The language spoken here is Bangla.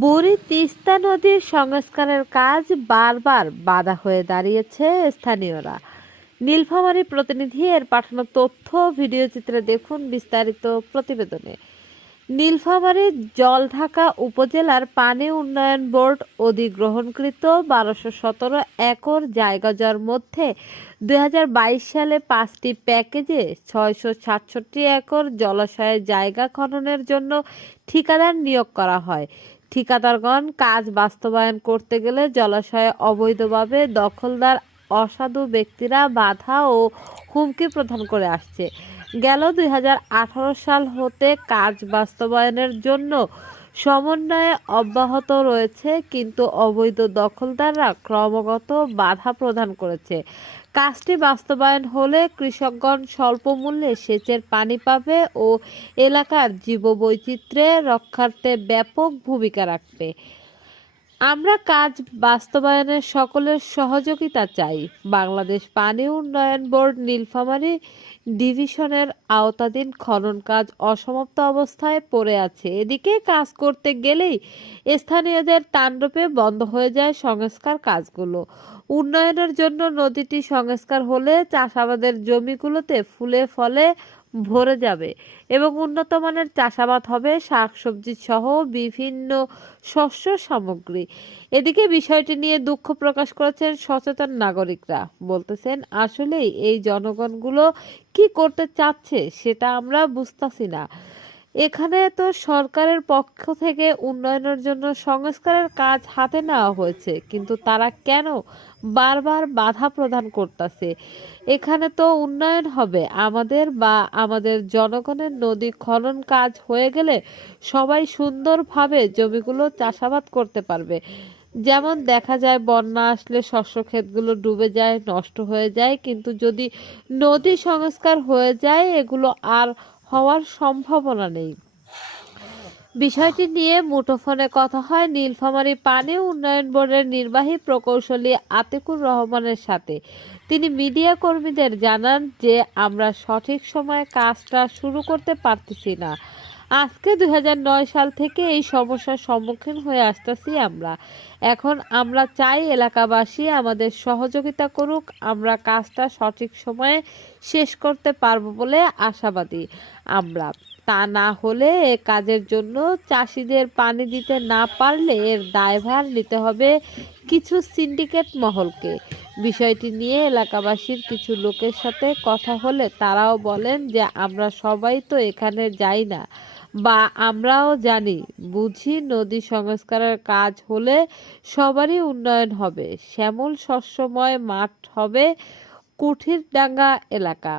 বুড়ি তিস্তা নদীর সংস্কারের কাজ বারবার বাধা হয়ে দাঁড়িয়েছে স্থানীয়রা। নীলফামারী প্রতিনিধি এর পাঠানো তথ্য ভিডিও চিত্রে দেখুন বিস্তারিত প্রতিবেদনে। নীলফামারী জলঢাকা উপজেলার পানি উন্নয়ন বোর্ড অধিগ্রহণকৃত 1217 একর জায়গার মধ্যে 2022 সালে 5টি প্যাকেজে 667 একর জলাশয়ের জায়গা খননের জন্য ঠিকাদার নিয়োগ করা হয়। ঠিকাদারগণ কাজ বাস্তবায়ন করতে গেলে জলাশয়ে অবৈধভাবে দখলদার অসাধু ব্যক্তিরা বাধা ও হুমকি প্রদান করে আসছে। গেল 2018 সাল হতে কাজ বাস্তবায়নের জন্য সমন্বয়ে অব্যাহত রয়েছে, কিন্তু অবৈধ দখলদাররা ক্রমাগত বাধা প্রদান করেছে। কাজটি বাস্তবায়ন হলে কৃষকগণ স্বল্প মূল্যে সেচের পানি পাবে ও এলাকার জীববৈচিত্র্য রক্ষার্থে ব্যাপক ভূমিকা রাখবে। আমরা কাজ বাস্তবায়নে সকলের সহযোগিতা চাই। বাংলাদেশ পানি উন্নয়ন বোর্ড নীলফামারী ডিভিশনের আওতাধীন খনন কাজ অসমাপ্ত অবস্থায় পড়ে আছে। এদিকে কাজ করতে গেলেই স্থানীয়দের তাণ্ডবে বন্ধ হয়ে যায় সংস্কার কাজগুলো। উন্নয়নের জন্য নদীটি সংস্কার হলে চাষাবাদের জমিগুলোতে ফুলে ফলে ভরে যাবে এবং উন্নত মানের চাষাবাদ হবে, শাকসবজি সহ বিভিন্ন শস্য সামগ্রী। এদিকে বিষয়টি নিয়ে দুঃখ প্রকাশ করেছেন সচেতন নাগরিকরা। বলতেছেন, আসলেই এই জনগণগুলো কি করতে চাচ্ছে সেটা আমরা বুঝতাছি না। এখানে তো সরকারের পক্ষ থেকে উন্নয়নের জন্য সংস্কারের কাজ হাতে নেওয়া হয়েছে, কিন্তু তারা কেন বারবার বাধা প্রদান করতেছে? এখানে তো উন্নয়ন হবে আমাদের বা আমাদের জনগণের। নদী খনন কাজ হয়ে গেলে সবাই সুন্দরভাবে জমিগুলো চাষাবাদ করতে পারবে। যেমন দেখা যায় বন্যা আসলে শস্য ক্ষেতগুলো ডুবে যায়, নষ্ট হয়ে যায়, কিন্তু যদি নদী সংস্কার হয়ে যায় এগুলো আর হওয়ার সম্ভাবনা নেই। বিষয়টি নিয়ে মুঠোফোনে কথা হয় নীলফামারী পানি উন্নয়ন বোর্ডের নির্বাহী প্রকৌশলী আতিকুর রহমানের সাথে। তিনি মিডিয়া কর্মীদের জানান যে আমরা সঠিক সময়ে কাজটা শুরু করতে পারতেছি না। আজকে 2009 সাল থেকে এই সমস্যার সম্মুখীন হয়ে আসতেছি আমরা। এখন আমরা চাই এলাকাবাসী আমাদের সহযোগিতা করুক। আমরা কাজটা সঠিক সময়ে শেষ করতে পারবো বলে আশাবাদী আমরা। তা না হলে এ কাজের জন্য চাষিদের পানি দিতে না পারলে এর দায়ভার নিতে হবে কিছু সিন্ডিকেট মহলকে। বিষয়টি নিয়ে এলাকাবাসীর কিছু লোকের সাথে কথা হলে তারাও বলেন যে আমরা সবাই তো এখানে যাই না, বা আমরাও জানি বুঝি নদী সংস্কারের কাজ হলে সবারই উন্নয়ন হবে, শ্যামল শস্যময় মাঠ হবে কুঠিরডাঙ্গা এলাকা।